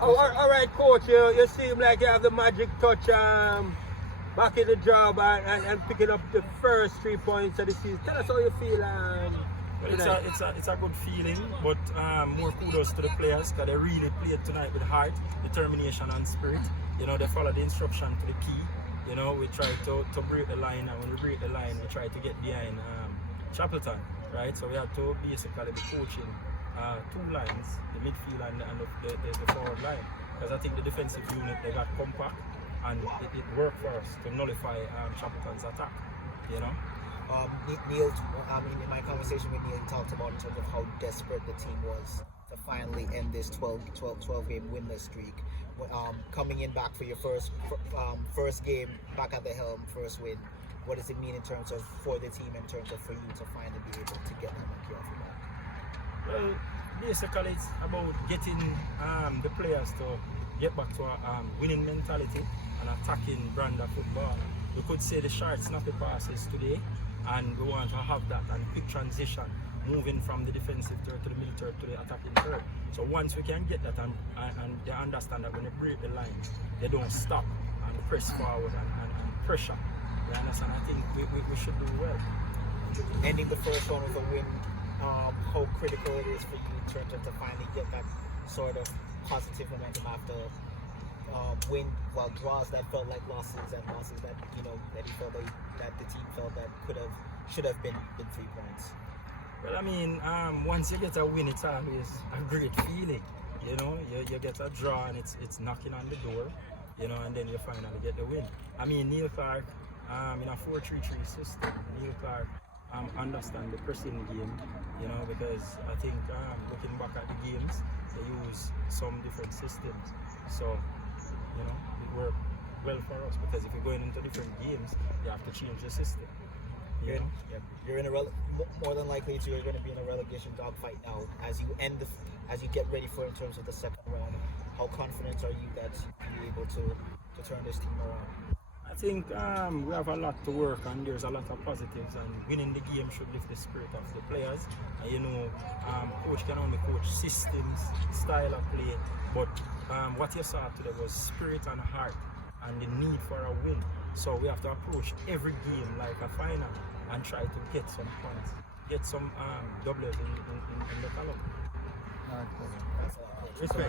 All right, coach. You seem like you have the magic touch back in the job and picking up the first 3 points of the season. Tell us how you feel. Well, it's a good feeling, but more kudos to the players because they really played tonight with heart, determination, and spirit. You know, they followed the instruction to the key. You know, we tried to break the line, and when we break the line, we tried to get behind Chapleton, right? So we had to basically be coaching two lines, the midfield and the forward line. Because I think the defensive unit, they got compact, and it worked for us to nullify Chapleton's attack, you know. Neil, in my conversation with Neil, you talked about in terms of how desperate the team was to finally end this 12 game winless streak. Coming in back for your first game back at the helm, first win. What does it mean in terms of for the team, in terms of for you to finally be able to get that monkey off your back? Well, basically it's about getting the players to get back to a winning mentality and attacking brand of football. We could say the short snappy passes today, and we want to have that and quick transition moving from the defensive third to the middle third to the attacking third. So once we can get that and they understand that when they break the lines, they don't stop and press forward and pressure. You understand? I think we should do well. Ending the first one with a win, how critical it is for you in terms of to finally get that sort of positive momentum after draws that felt like losses and losses that that he felt that the team felt that should have been 3 points. Well, I mean, once you get a win, it's always a great feeling. You know, you get a draw and it's knocking on the door, you know, and then you finally get the win. I mean, Neil Clark, in a 4-3-3 system, Neil Clark understand the pressing game, you know, because I think looking back at the games, they use some different systems. So, you know, it worked well for us because if you're going into different games, you have to change the system. You're in a more than likely you're going to be in a relegation dogfight now as you get ready for in terms of the second round. How confident are you that you'll be able to turn this team around? I think we have a lot to work on. There's a lot of positives, and winning the game should lift the spirit of the players. And you know, coach can only coach systems, style of play, but what you saw today was spirit and heart and the need for a win. So we have to approach every game like a final and try to get some points, get some doubles in the column. Respect.